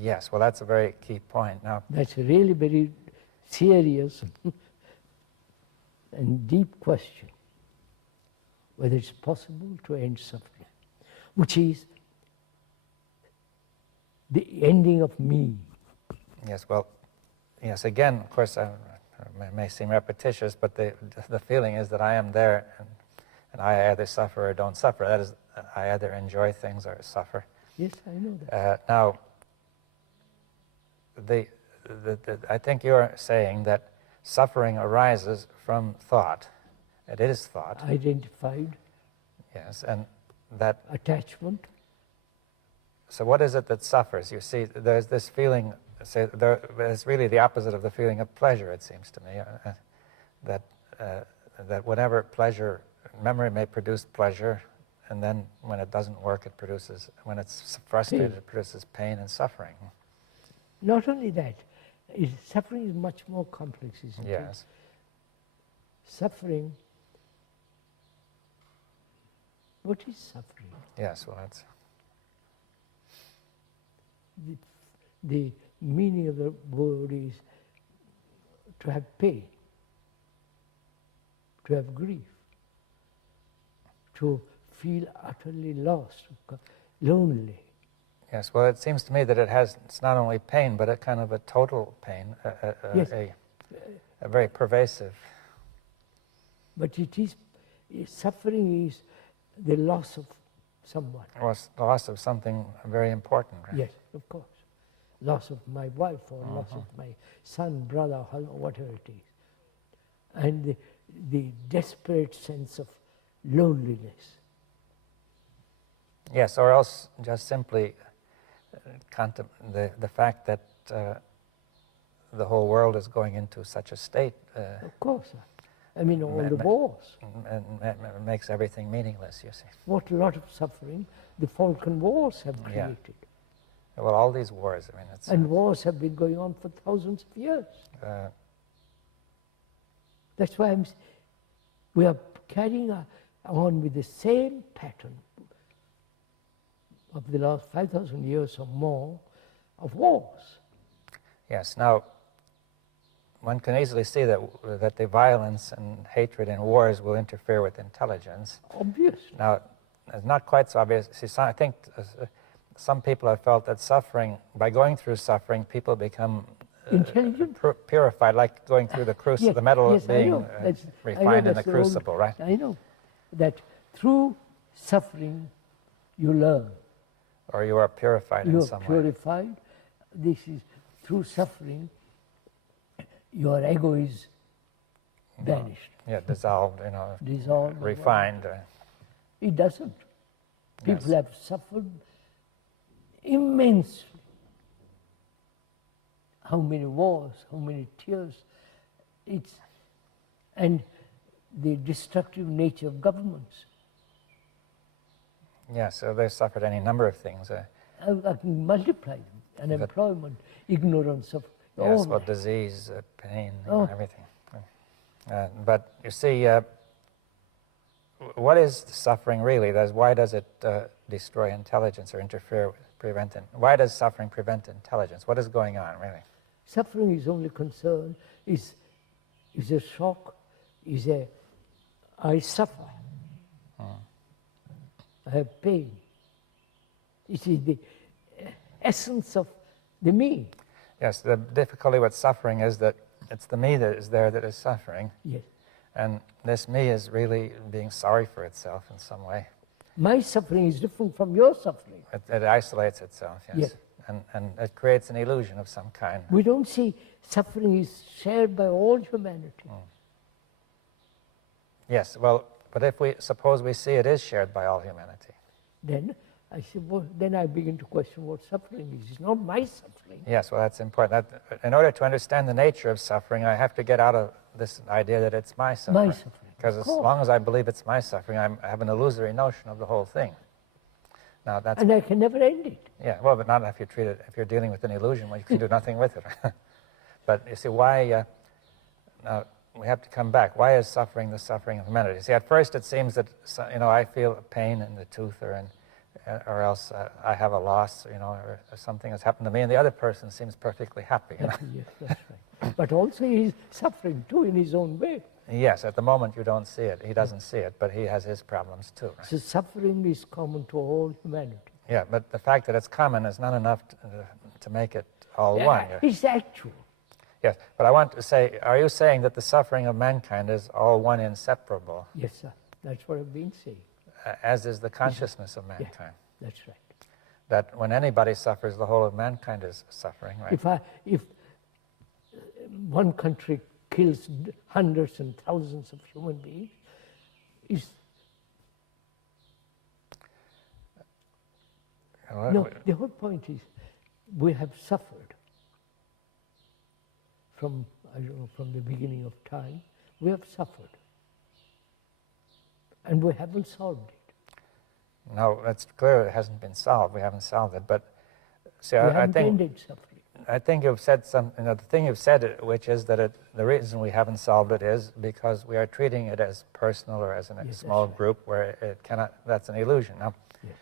Yes, well, that's a very key point. Now, That's a really very serious and deep question, whether it's possible to end suffering, which is the ending of me. yes, well, yes, again, of course, it may seem repetitious, but the feeling is that I am there, and I either suffer or don't suffer. That is, I either enjoy things or suffer. Yes, I know that. Now, I think you're saying that suffering arises from thought. It is thought. Identified. Yes, and that... Attachment. So what is it that suffers? You see, there's this feeling, say, it's really the opposite of the feeling of pleasure, it seems to me, that whenever pleasure, memory may produce pleasure, and then when it doesn't work, it produces, when it's frustrated, it produces pain and suffering. Not only that, suffering is much more complex, isn't it? Yes. Suffering, what is suffering? Yes, well, that's... The meaning of the word is to have pain, to have grief, to feel utterly lost, lonely. Yes, well, it seems to me that it's not only pain, but a kind of a total pain, Yes. a very pervasive... But suffering is the loss of someone. Or the loss of something very important, right? Yes, of course. Loss of my wife, or loss of my son, brother, whatever it is. And the desperate sense of loneliness. Yes, or else just simply the fact that the whole world is going into such a state. Of course. I mean, all the wars. And makes everything meaningless, you see. What a lot of suffering the Balkan Wars have created. Yeah. Well, all these wars, I mean, it's... And wars have been going on for thousands of years. That's why we are carrying on with the same pattern of the last 5,000 years or more of wars. Yes, now, one can easily see that the violence and hatred in wars will interfere with intelligence. Obviously. Now, it's not quite so obvious. See, I think some people have felt that suffering, by going through suffering, people become intelligent, purified, like going through the crucible, yes, the metal yes, being refined in the crucible, right? I know that through suffering you learn. Or you are purified in some way. You are purified. This is through suffering. Your ego is vanished. Yeah, dissolved, dissolved, refined. It doesn't. People have suffered immensely. How many wars, how many tears. And the destructive nature of governments. Yeah, so they've suffered any number of things. I can multiply them. Unemployment, ignorance of yes, all well, that. disease, pain, everything. But you see, what is suffering really? Why does it destroy intelligence or interfere with, prevent it? Why does suffering prevent intelligence? What is going on, really? Suffering is only concern, is a shock, I suffer. I have pain. It is the essence of the me. Yes, the difficulty with suffering is that it's the me that is there that is suffering. Yes. And this me is really being sorry for itself in some way. My suffering is different from your suffering. It isolates itself, yes. And it creates an illusion of some kind. We don't see suffering is shared by all humanity. Yes, well, but if we suppose we see it is shared by all humanity. Then I say, well, then I begin to question what suffering is. It's not my suffering. Yes, well, that's important. In order to understand the nature of suffering, I have to get out of this idea that it's my suffering. My suffering. Because as long as I believe it's my suffering, I have an illusory notion of the whole thing. Now that's... And I can never end it. Yeah, well, but not if you treat it, if you're dealing with an illusion, well, you can do nothing with it. But you see, why... now, we have to come back. Why is suffering the suffering of humanity? See, at first it seems that, I feel pain in the tooth or or else I have a loss, or something has happened to me, and the other person seems perfectly happy. Yes, that's right. But also he's suffering too in his own way. Yes, at the moment you don't see it. He doesn't see it, but he has his problems too. Right? So suffering is common to all humanity. Yeah, but the fact that it's common is not enough to make it all one. It's actual. Yes, but I want to say, are you saying that the suffering of mankind is all one, inseparable, Yes, sir. That's what I've been saying. as is the consciousness of mankind? Yeah, that's right. That when anybody suffers, the whole of mankind is suffering, right? If one country kills hundreds and thousands of human beings, the whole point is we have suffered from the beginning of time. We have suffered, and we haven't solved it. No, it's clear it hasn't been solved. We haven't solved it, but see, We I haven't think ended suffering. I think you've said something. The thing you've said, which is that the reason we haven't solved it is because we are treating it as personal or as a Yes, small that's right. group, where it cannot. That's an illusion. Now, Yes.